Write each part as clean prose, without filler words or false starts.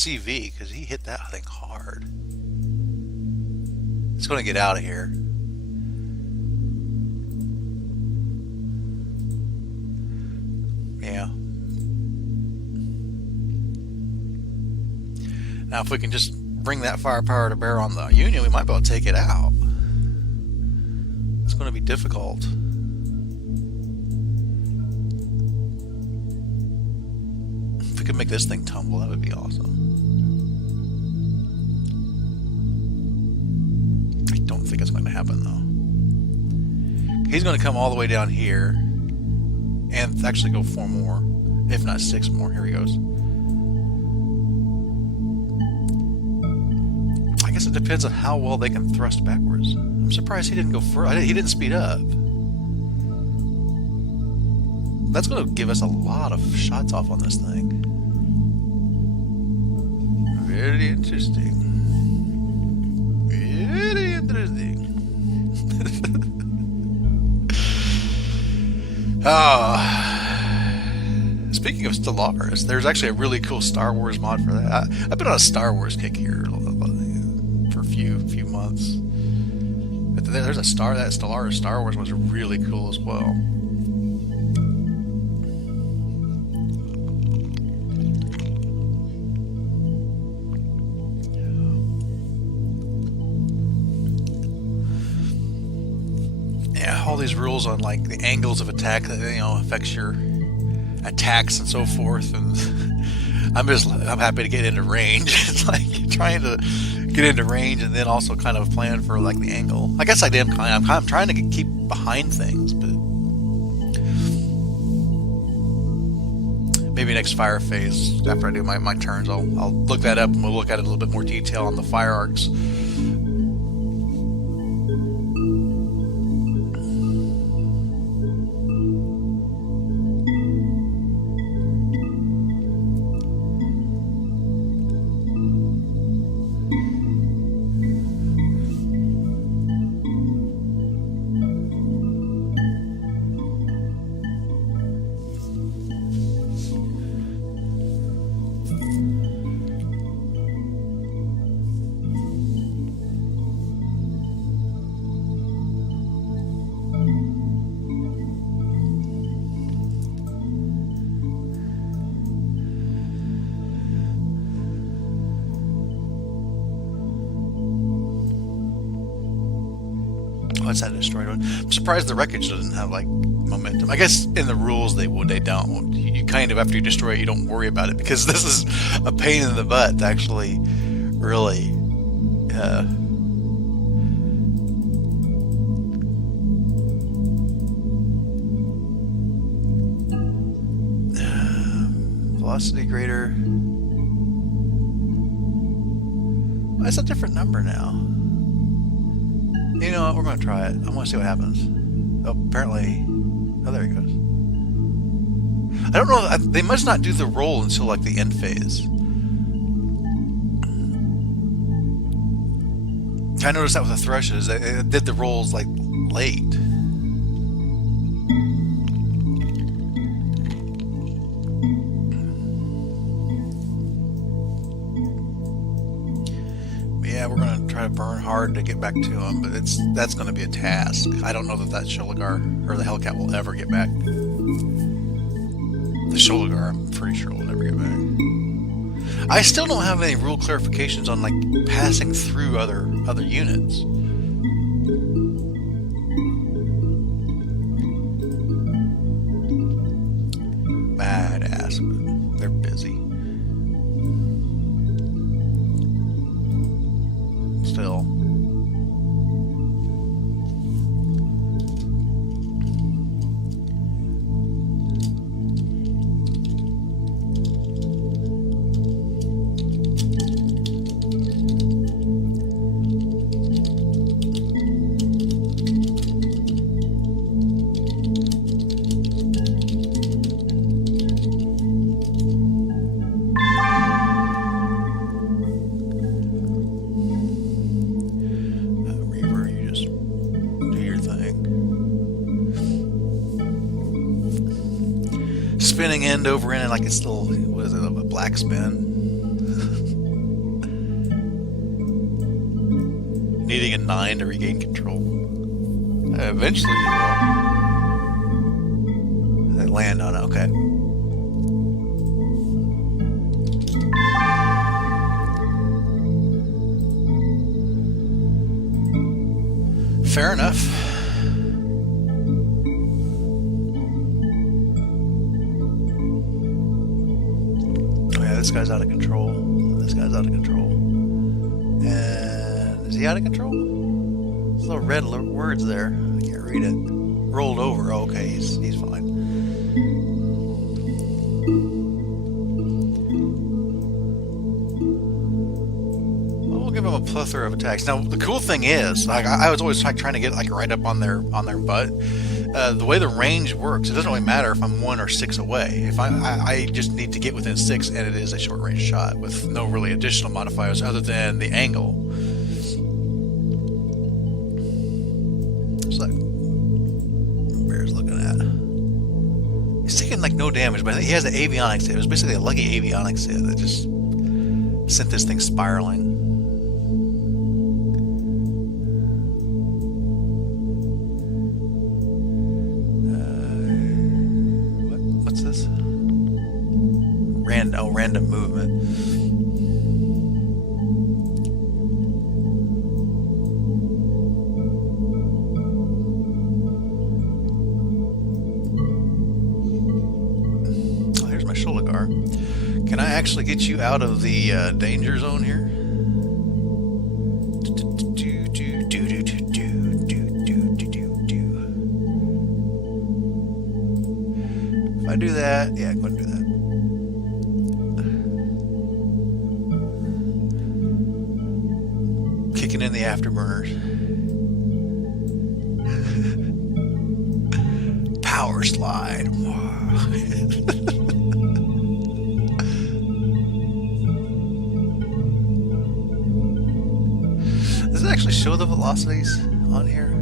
CV because he hit that thing hard. It's going to get out of here. Yeah. Now, if we can just bring that firepower to bear on the Union, we might be able to take it out. It's going to be difficult. If we could make this thing tumble, that would be awesome. I don't think it's going to happen, though. He's going to come all the way down here and actually go 4 more, if not 6 more. Here he goes. I guess it depends on how well they can thrust backwards. I'm surprised he didn't go further. He didn't speed up. That's going to give us a lot of shots off on this thing. Very interesting. Very interesting. Speaking of Stellaris, there's actually a really cool Star Wars mod for that. I've been on a Star Wars kick here for a few months. But there's that Stellaris Star Wars was really cool as well. Yeah, all these rules on like the angles of attack that affects your attacks and so forth, and I'm happy to get into range. It's like trying to get into range and then also kind of plan for like the angle. I guess I'm trying to keep behind things, but maybe next fire phase after I do my turns, I'll look that up and we'll look at it in a little bit more detail on the fire arcs. What's that destroyed one? I'm surprised the wreckage doesn't have like momentum. I guess in the rules they don't. You kind of, after you destroy it, you don't worry about it because this is a pain in the butt to actually really velocity greater. That's a different number now. You know what? We're going to try it. I want to see what happens. Oh, apparently... Oh, there he goes. I don't know. They must not do the roll until, like, the end phase. I noticed that with the thrushes. They did the rolls, like, late. Yeah, we're going to try to burn hard to get back to him, but that's going to be a task. I don't know that Sholigar or the Hellcat will ever get back. The Sholigar, I'm pretty sure will never get back. I still don't have any rule clarifications on like passing through other units. Badass, but they're busy. Still. Spinning end over end like it's still, what is it, a black spin? needing a 9 to regain control. Eventually you will. They land on it, okay. Fair enough. Oh yeah, this guy's out of control. This guy's out of control. And is he out of control? There's little red words there. I can't read it. Rolled over. Oh, okay, he's fine. We'll give him a plethora of attacks. Now, the cool thing is, like, I was always trying to get like right up on their butt. The way the range works, it doesn't really matter if I'm 1 or 6 away. If I just need to get within 6, and it is a short range shot with no really additional modifiers other than the angle. So, Bear's looking at. He's taking like no damage, but he has the avionics hit. It was basically a lucky avionics hit that just sent this thing spiraling. What's this? Random movement. Oh, here's my Sholigar. Can I actually get you out of the danger zone here? If I do that, yeah, go ahead and do that. Kicking in the afterburners. Power slide. Does it actually show the velocities on here?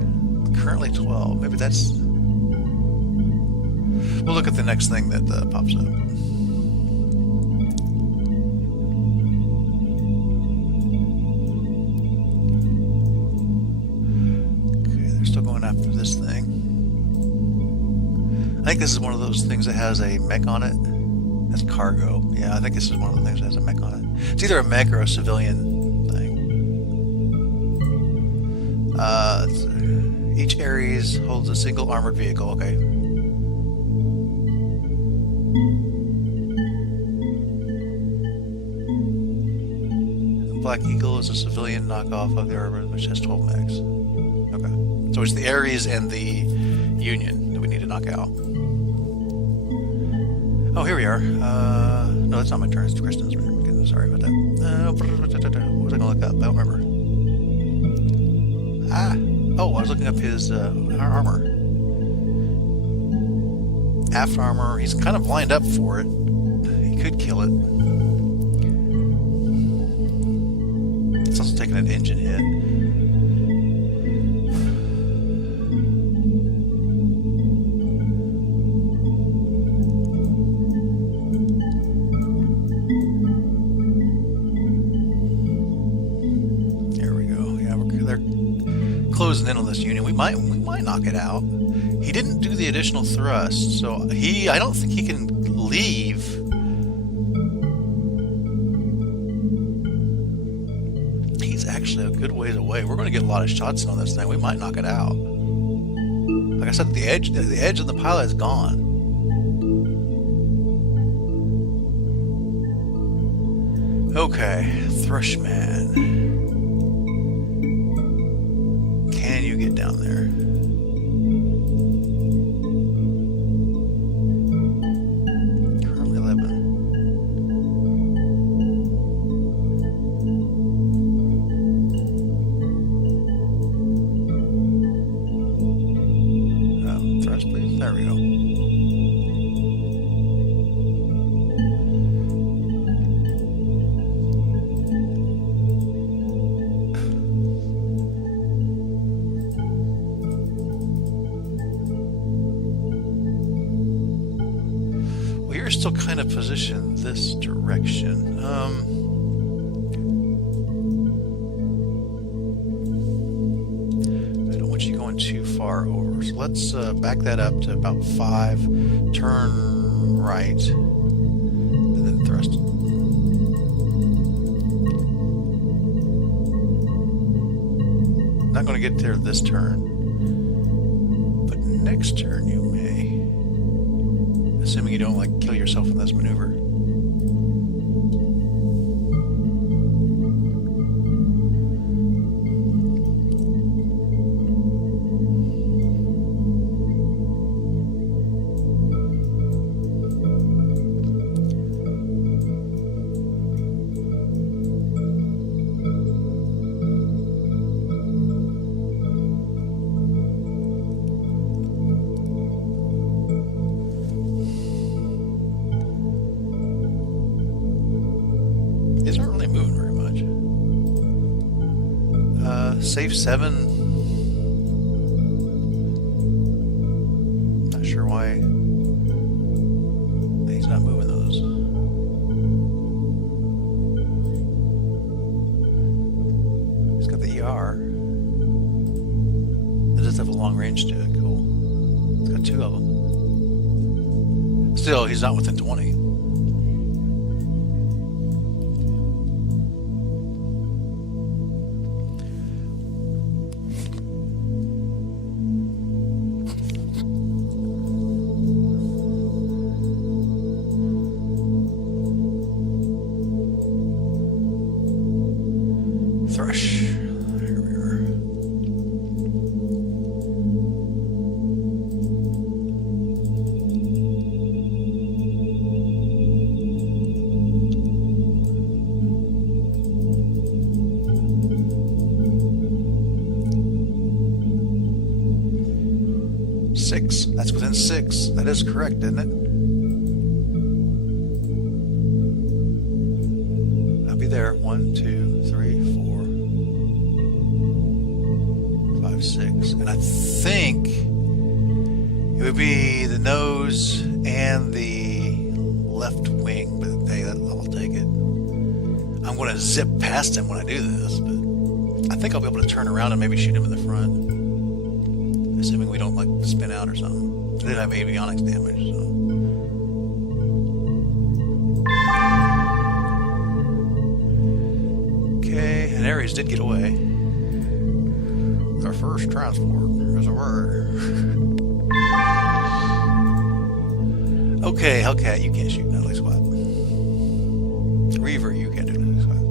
Currently 12. Maybe that's... We'll look at the next thing that pops up. Okay, they're still going after this thing. I think this is one of those things that has a mech on it. That's cargo. Yeah, I think this is one of the things that has a mech on it. It's either a mech or a civilian thing. Each Ares holds a single armored vehicle. Okay. Black Eagle is a civilian knockoff of the Arbor, which has 12 mechs. Okay. So it's the Ares and the Union that we need to knock out. Oh, here we are. No, that's not my turn. It's Kristen's turn. Sorry about that. What was I going to look up? I don't remember. Oh, I was looking up his armor. Aft armor. He's kind of lined up for it. He could kill it. It's also taking an engine hit. There we go. Yeah, they're closing in on this Union. We might knock it out. He didn't do the additional thrust, so I don't think he can leave. Actually a good ways away. We're going to get a lot of shots in on this thing. We might knock it out. Like I said, the edge of the pilot is gone. Okay, Thrushman. Can you get down there? Currently 11. Please. There we go. Well, you're still kind of positioned this direction. So let's back that up to about 5, turn right, and then thrust. Not going to get there this turn, but next turn you may, assuming you don't like kill yourself in this maneuver. Safe 7. Not sure why he's not moving those. He's got the ER. It does have a long range to it. Cool. It's got 2 of them. Still, he's not within 20. Thrush. Here we are. Six. That's within 6. That is correct, isn't it? I'll be there. 1, 2, 3, 4, 5, 6. And I think it would be the nose and the left wing, but hey, I'll take it. I'm going to zip past him when I do this, but I think I'll be able to turn around and maybe shoot him in the front. Assuming we don't like spin out or something. They did have avionics damage, so. Okay, and Ares did get away. With our first transport. There's a word. Okay, Hellcat, you can't shoot Deadly Squad. Reaver, you can't do Deadly Squad.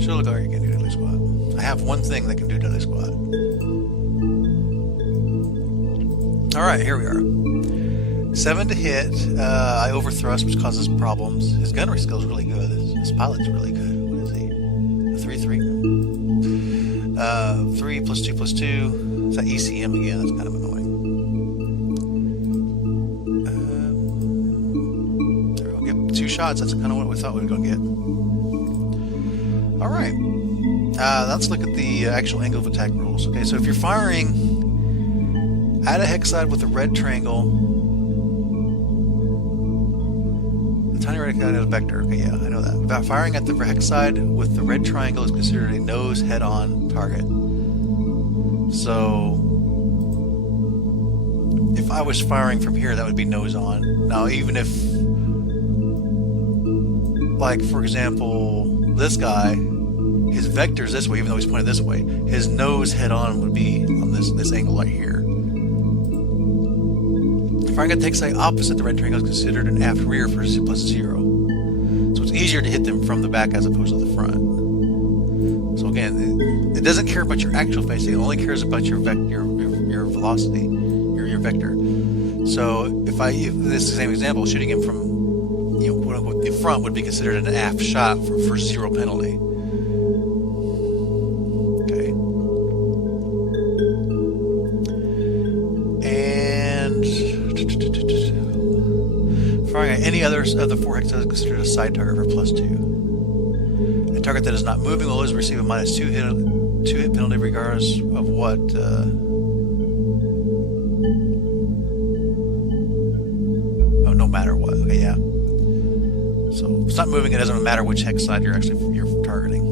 Shulagar, you can't do Deadly Squad. I have one thing that can do Deadly Squad. Alright, here we are. 7 to hit. I overthrust, which causes problems. His gunnery skill is really good. His pilot's really good. What is he? A 3-3? 3 plus 2 plus 2. Is that ECM again? That's kind of annoying. There we go. Get 2 shots. That's kind of what we thought we were going to get. Alright. Let's look at the actual angle of attack rules. Okay, so if you're firing at a hex side with a red triangle, the tiny red guy is a vector. Okay, yeah, I know that. About firing at the hex side with the red triangle is considered a nose head-on target. So, if I was firing from here, that would be nose on. Now, even if, like, for example, this guy, his vector's this way, even though he's pointed this way, his nose head-on would be on this angle right here. Firing at the hex side opposite the red triangle is considered an aft rear for +0. So it's easier to hit them from the back as opposed to the front. So again, it doesn't care about your actual facing; it only cares about your velocity, your vector. So if this is the same example, shooting him from, quote unquote, the front would be considered an aft shot for 0 penalty. Okay. And firing at any other of the 4 hexes is considered a side target for +2. A target that is not moving will always receive a -2 hit penalty regardless of what. No matter what. Okay, yeah. So if it's not moving, it doesn't matter which hex side you're targeting.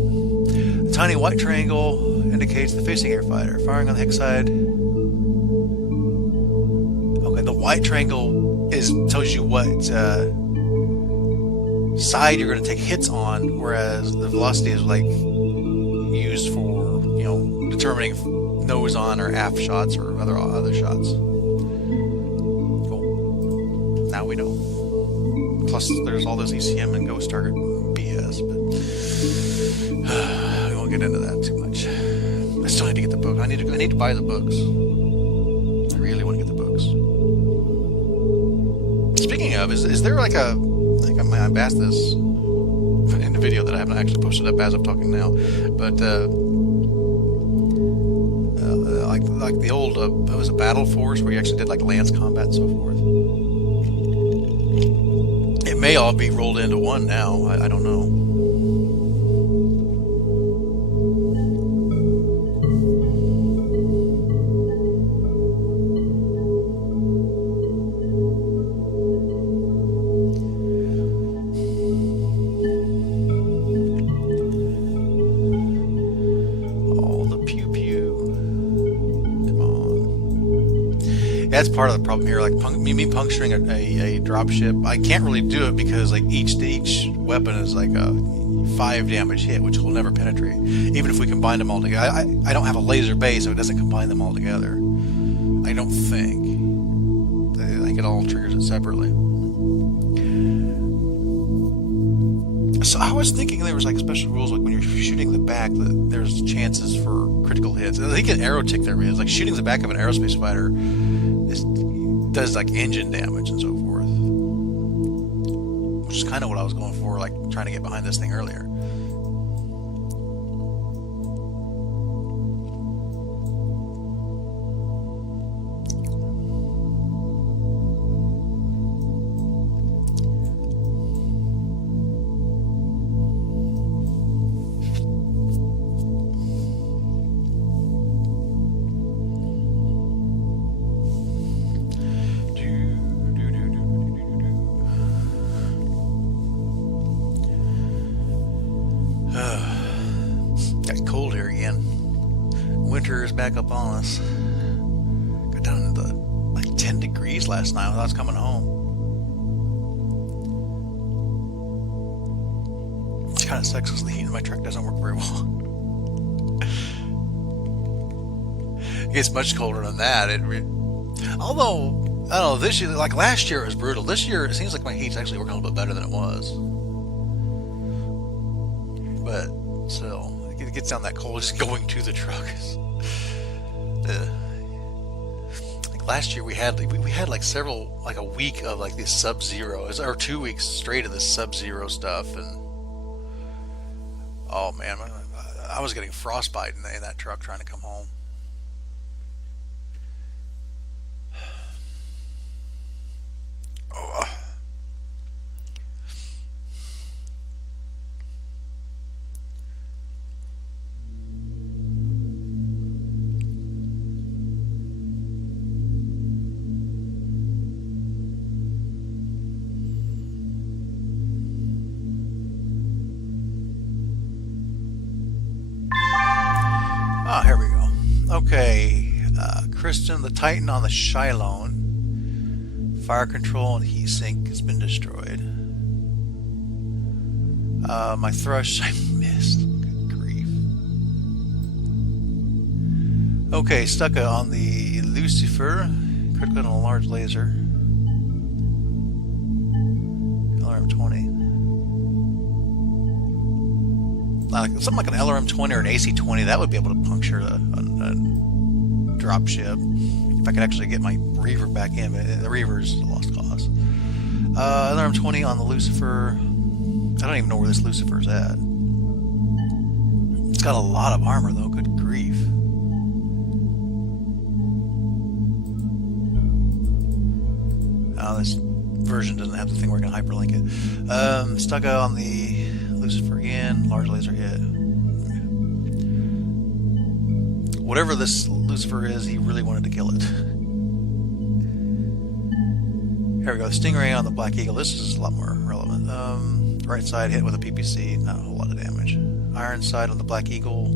The tiny white triangle indicates the facing air fighter. Firing on the hex side white triangle tells you what side you're going to take hits on, whereas the velocity is like used for, you know, determining nose on or aft shots or other shots. Cool. Now we know. Plus, there's all those ECM and ghost target BS, but we won't get into that too much. I still need to get the book. I need to buy the books. I really want to get the books. Speaking of, is there like a, like I've asked this in the video that I haven't actually posted up as I'm talking now, but like the old it was a Battle Force where you actually did like lance combat and so forth. It may all be rolled into one now. I don't know. That's part of the problem here. Like me puncturing a dropship, I can't really do it because like each weapon is like a 5 damage hit, which will never penetrate, even if we combine them all together. I don't have a laser base, so it doesn't combine them all together. I don't think. I think it all triggers it separately. So I was thinking there was like special rules, like when you're shooting the back, that there's chances for critical hits. I think an arrow tick there is like shooting the back of an aerospace fighter. It does like engine damage and so forth, which is kind of what I was going for, like trying to get behind this thing earlier. Got cold here again. Winter is back up on us. Got down into like 10 degrees last night when I was coming home. Which kind of sucks because the heat in my truck doesn't work very well. It gets much colder than that. Although, I don't know, this year, like last year it was brutal. This year it seems like my heat's actually working a little bit better than it was. But still, it gets down that cold just going to the truck. Like last year we had like several, like a week of like this sub-zero, or 2 weeks straight of this sub-zero stuff, and oh man, I was getting frostbite in that truck trying to come home. Ah, here we go. Okay, Kristen, the Titan on the Shylone. Fire control and heat sink has been destroyed. My thrush, I missed. Good grief. Okay, Stucca on the Lucifer. Critical on a large laser. LRM-20. Something like an LRM-20 or an AC-20, that would be able to puncture a drop ship. If I could actually get my Reaver back in, but the Reaver's a lost cause. LRM-20 on the Lucifer. I don't even know where this Lucifer's at. It's got a lot of armor though, good grief. This version doesn't have the thing where I can hyperlink it. Stucca on the Lucifer again, large laser hit. Whatever this Lucifer is, he really wanted to kill it. Here we go, Stingray on the Black Eagle. This is a lot more relevant. Right side hit with a PPC, not a whole lot of damage. Iron side on the Black Eagle.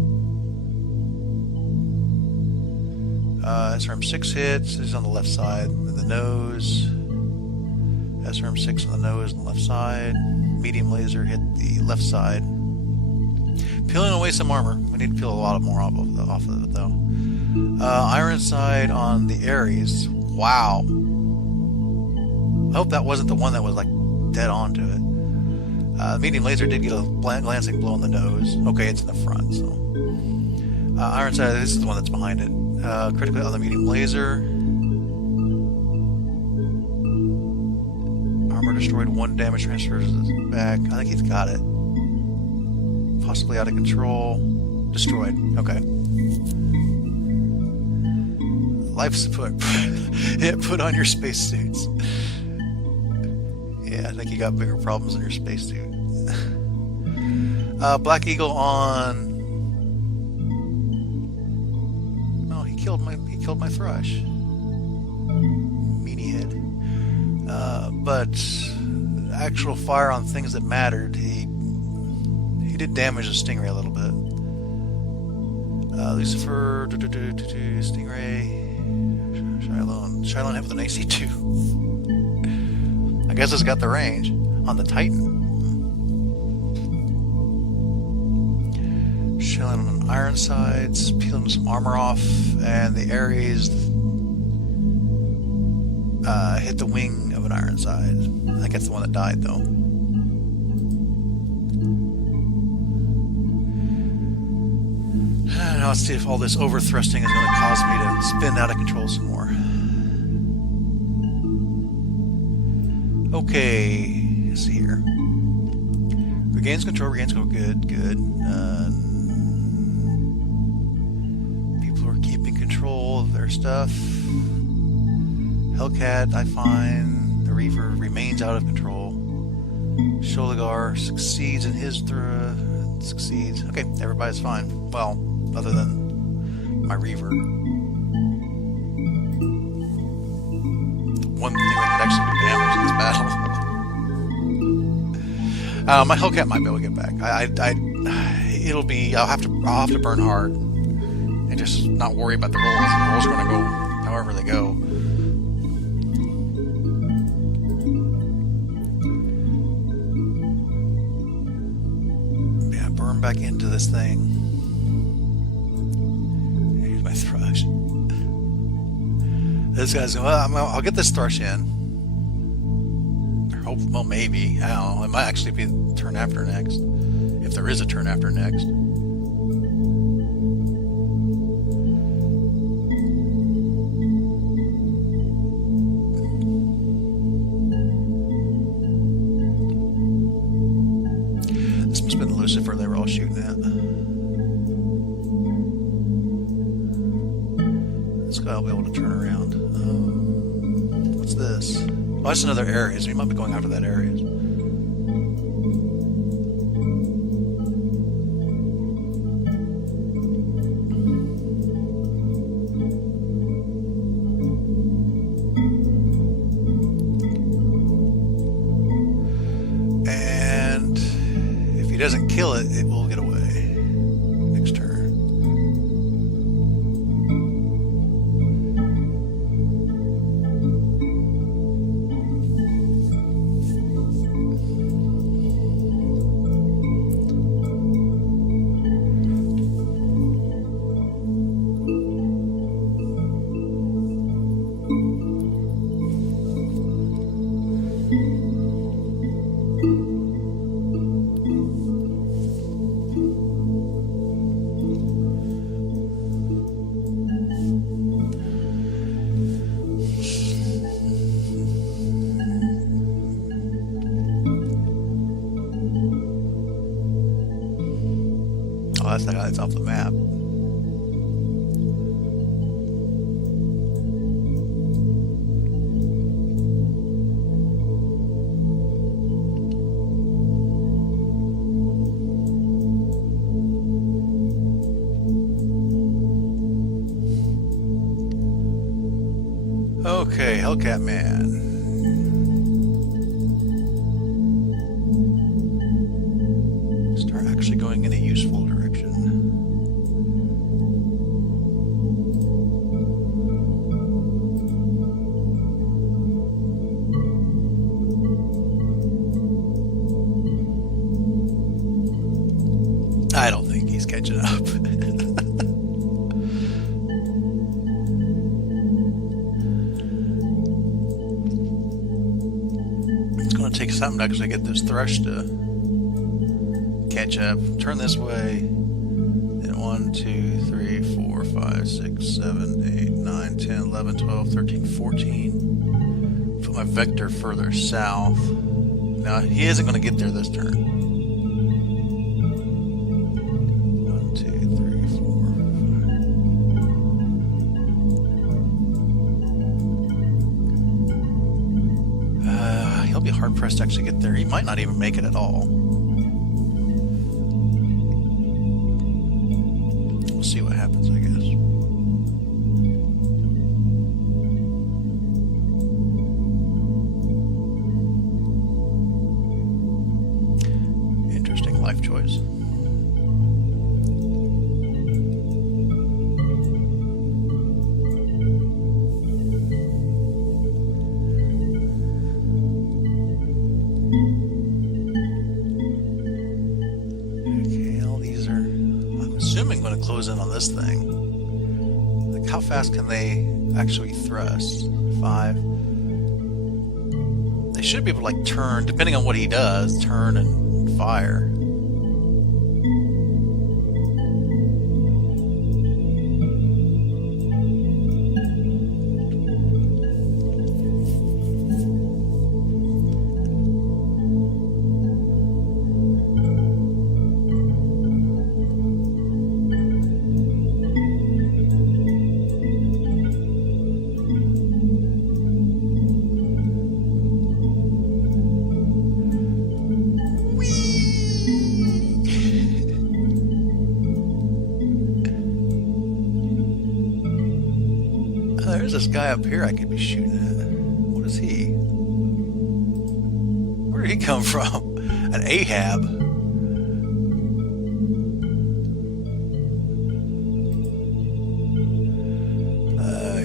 SRM 6 hits. This is on the left side. And the nose. SRM 6 on the nose on the left side. Medium laser hit the left side. Peeling away some armor. We need to peel a lot more off of it though. Iron side on the Ares. Wow. I hope that wasn't the one that was like dead on to it. Medium laser did get a glancing blow on the nose. Okay, it's in the front. So iron side. This is the one that's behind it. Critically on the medium laser. Armor destroyed. 1 damage transfers back. I think he's got it. Possibly out of control. Destroyed. Okay. Life support. Yeah, put on your spacesuits. Yeah, I think you got bigger problems in your spacesuit. Black Eagle on. Oh, he killed my thrush. Meanie head. But actual fire on things that mattered. He did damage the Stingray a little bit. Lucifer, Stingray, Shylon have with an AC2. I guess it's got the range on the Titan. Shylon on iron sides, peeling some armor off, and the Ares hit the wing of an iron side. I think that's the one that died though. Now let's see if all this overthrusting is going to cause me to spin out of control some more. Okay, let's see here. Regains control, good. People are keeping control of their stuff. Hellcat, I find. The Reaver remains out of control. Sholigar succeeds in his succeeds. Okay, everybody's fine. Well, other than my Reaver. One thing that could actually do damage in this battle. My Hellcat might be able to get back. I'll have to burn hard and just not worry about the rolls. The rolls are going to go however they go. Yeah, burn back into this thing. Here's my thrush. This guy's going, well, I'll get this thrush in. Hope, well, maybe. I don't know. It might actually be the turn after next. If there is a turn after next. This must have been the Lucifer they were all shooting at. This guy will be able to turn around. What's this? Oh, that's another Ares. We might be going after that Ares. And if he doesn't kill it, it will get away. Next turn. Oh, that's the guy that's off the map. Okay, Hellcat Man. Start actually going in a useful direction. catching up. It's going to take something to actually get this thrush to catch up. Turn this way. And 1, 2, 3, 4, 5, 6, 7, 8, 9, 10, 11, 12, 13, 14. Put my vector further south. Now, he isn't going to get there this turn. 1, 2, 3, 4. He'll be hard pressed to actually get there. He might not even make it at all. We'll see what happens, I guess. Life choice. Okay, all these are, I'm assuming, going to close in on this thing. Like, how fast can they actually thrust? 5. They should be able to, like, turn, depending on what he does, turn and fire. There's this guy up here I could be shooting at. What is he? Where did he come from? An Ahab.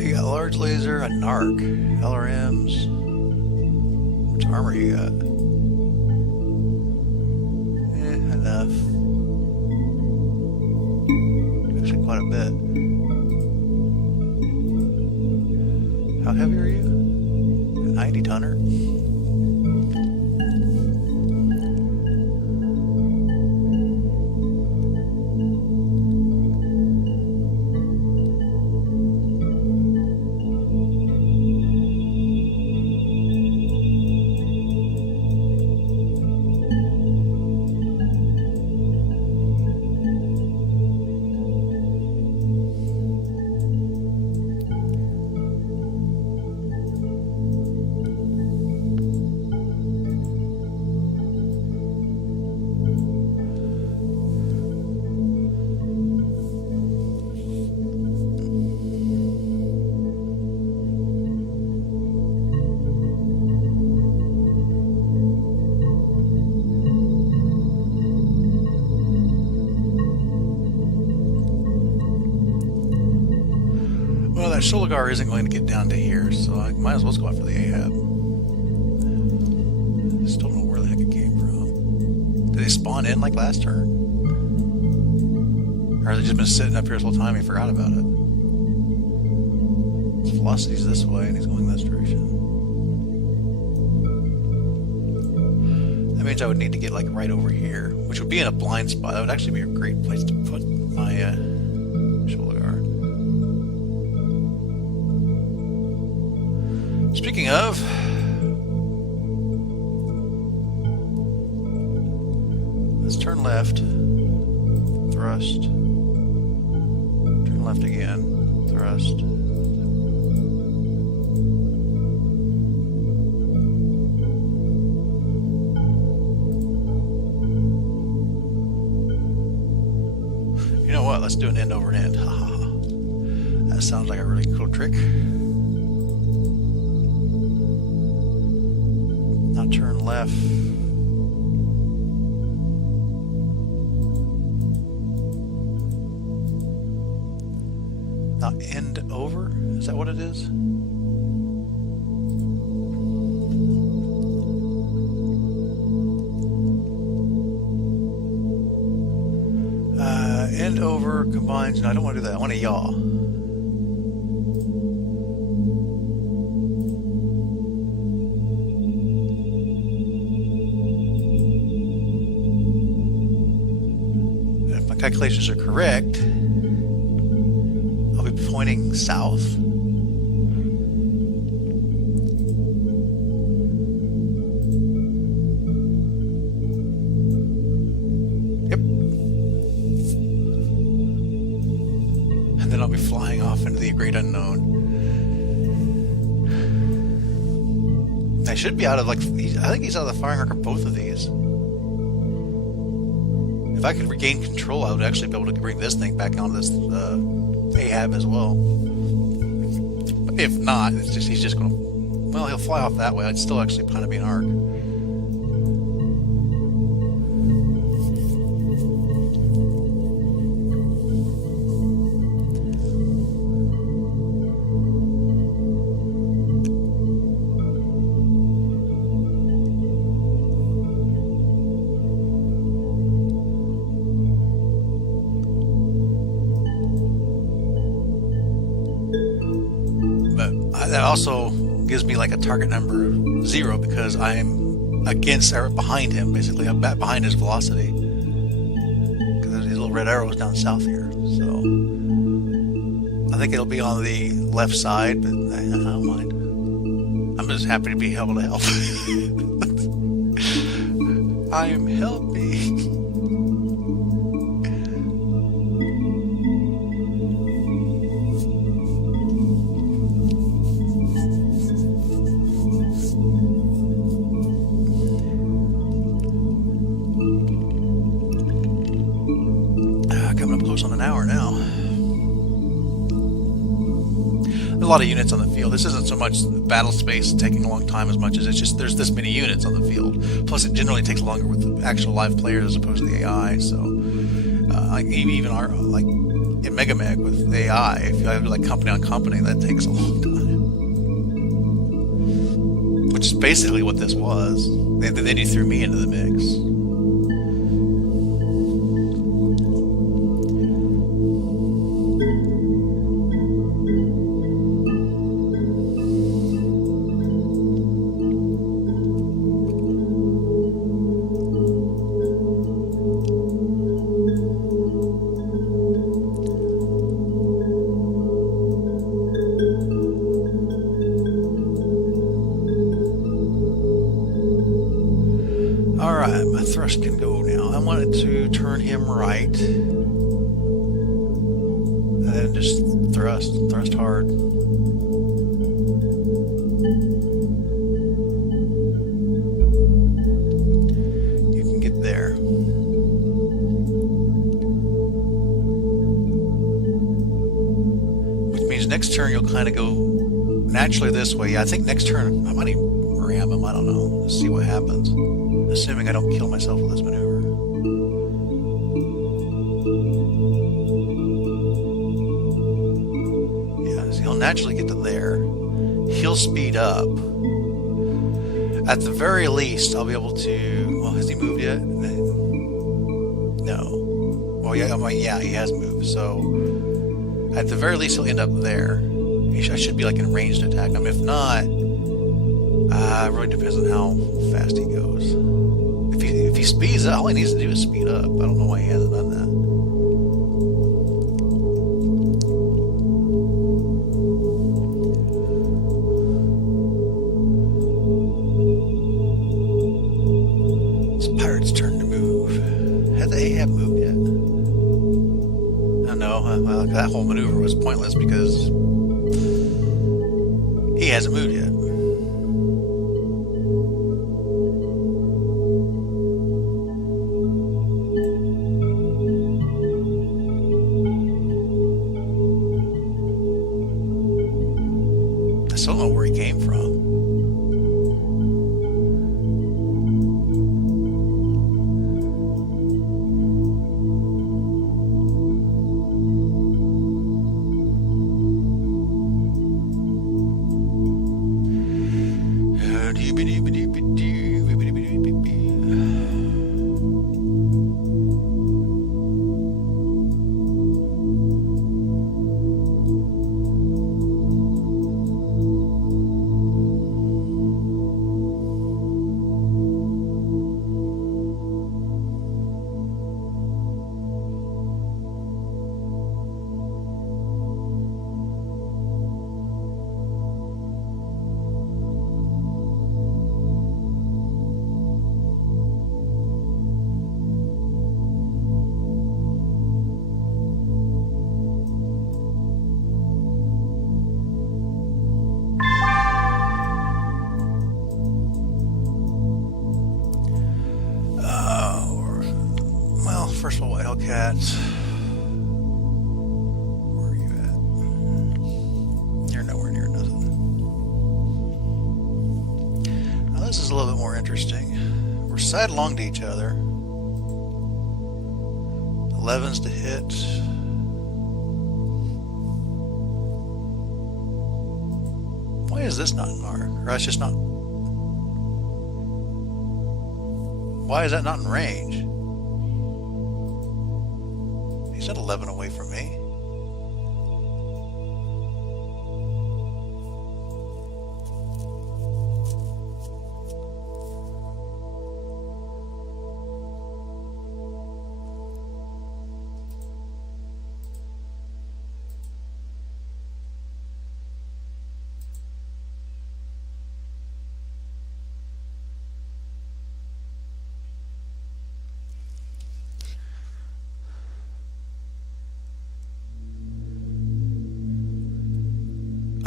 You got large laser, a narc, LRMs. Which armor you got? Enough. Actually, quite a bit. How heavy are you? 90 tonner? That Sholigar isn't going to get down to here, so I might as well go after the Ahab. I still don't know where the heck it came from. Did they spawn in like last turn? Or have they just been sitting up here this whole time and he forgot about it? His velocity's this way and he's going this direction. That means I would need to get like right over here, which would be in a blind spot. That would actually be a great place to put my Sholigar. Speaking of, let's turn left, thrust, turn left again, thrust. You know what? Let's do an end over an end. That sounds like a really cool trick. Turn left. Not end over? Is that what it is? bend over, combines. No, I don't want to do that. I want to yaw. If my calculations are correct, I'll be pointing south. I'll be flying off into the great unknown. I should be out of, like, I think he's out of the firing arc of both of these. If I could regain control, I would actually be able to bring this thing back onto this Ahab as well. But if not, it's just he's just going to, well, he'll fly off that way. I'd still actually kind of be an arc. That also gives me like a target number 0 because I'm against or behind him, basically. I'm back behind his velocity because there's these little red arrows down south here. So I think it'll be on the left side, but I don't mind. I'm just happy to be able to help. I am helping. On an hour now. There's a lot of units on the field. This isn't so much battle space taking a long time as much as it's just there's this many units on the field. Plus, it generally takes longer with the actual live players as opposed to the AI. So, like even our like in Megamek with AI, if you have like company on company, that takes a long time. Which is basically what this was. Then you threw me into the mix. Alright, my thrust can go now. I wanted to turn him right. And then just thrust hard. You can get there. Which means next turn you'll kind of go naturally this way. Yeah, I think next turn I might even ram him. I don't know. Let's see what happens. Assuming I don't kill myself with this maneuver. Yeah, so he'll naturally get to there. He'll speed up. At the very least, I'll be able to... Well, has he moved yet? No. Well, yeah, he has moved. So, at the very least, he'll end up there. I should be like in ranged attack. I mean, if not... it really depends on how fast he goes. If he speeds up, all he needs to do is speed up. I don't know why he hasn't done that. It's Pirate's turn to move. Has the Ahab moved yet? I don't know. Well, that whole maneuver was pointless because he hasn't moved yet. I still don't know where he came from. Cat. Where are you at? You're nowhere near nothing. Now this is a little bit more interesting. We're sidelong to each other. 11s to hit. Why is this not in arc? Or that's just not. Why is that not in range? He's at 11 away from me.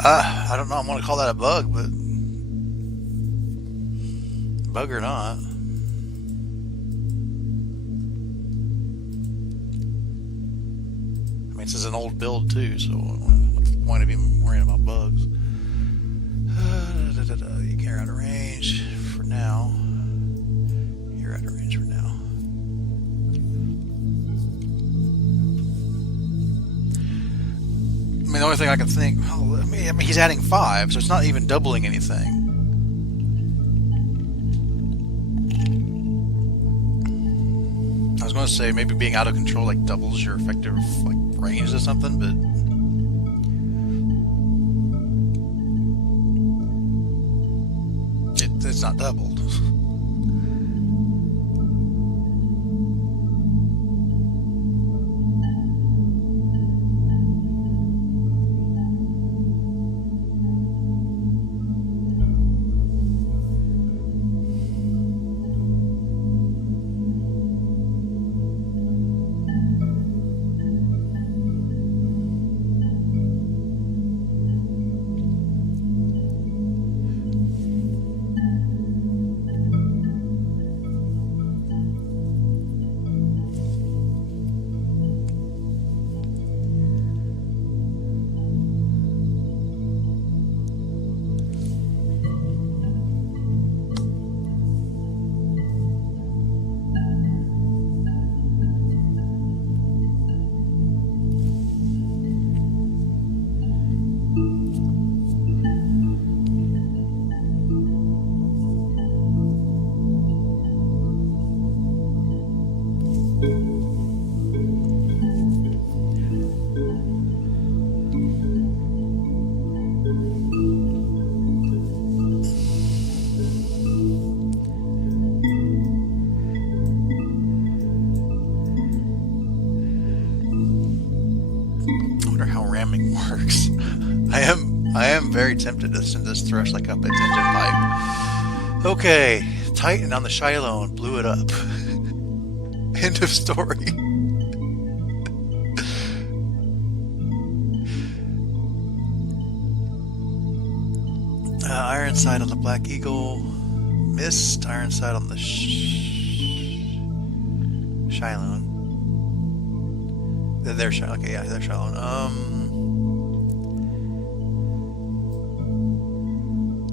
I don't know. I'm going to call that a bug, but bug or not. I mean, this is an old build too, so what's the point of even worrying about bugs? You can't out of range for now. You're out of range for now. I mean, the only thing I can think, well, I mean, he's adding 5, so it's not even doubling anything. I was going to say maybe being out of control like doubles your effective like range or something, but it's not doubled. Works. I am very tempted to send this thrush like up its engine pipe. Okay, Titan on the Shylone blew it up. End of story. Ironside on the Black Eagle. Missed. Ironside on the Shylone. They're Shylone. Okay, yeah, they're Shylone.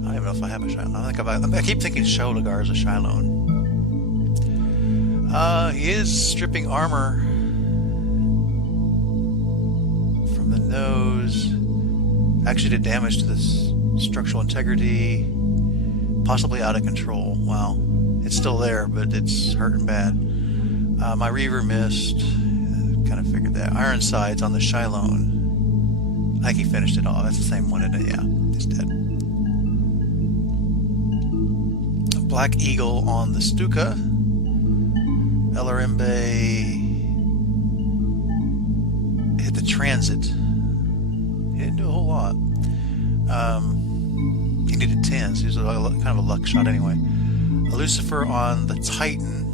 I don't even know if I have a Shylone. I keep thinking Sholagar is a Shylone. He is stripping armor from the nose. Actually did damage to this structural integrity. Possibly out of control. Wow. It's still there, but it's hurting bad. My Reaver missed. Kind of figured that. Ironsides on the Shylone. I think he finished it off. That's the same one, isn't it? Yeah, he's dead. Black Eagle on the Stuka. LRM Bay hit the Transit. He didn't do a whole lot. He needed 10, so he was kind of a luck shot anyway. A Lucifer on the Titan.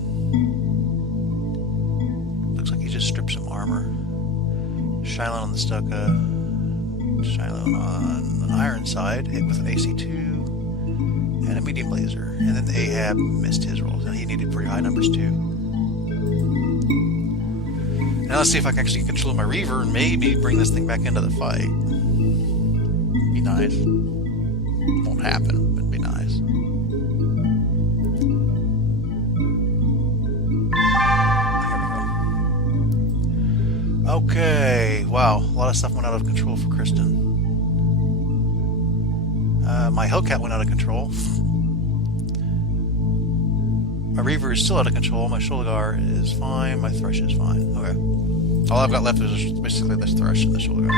Looks like he just stripped some armor. Shylone on the Stuka. Shylone on Ironside, hit with an AC2 and a medium laser. And then the Ahab missed his rolls. He needed pretty high numbers too. Now let's see if I can actually control my Reaver and maybe bring this thing back into the fight. Be nice. Won't happen, but be nice. There we go. Okay, wow, a lot of stuff went out of control for Kristen. My Hellcat went out of control. My Reaver is still out of control. My Shoulder is fine. My Thrush is fine. Okay. All I've got left is basically this Thrush and the Shoulder.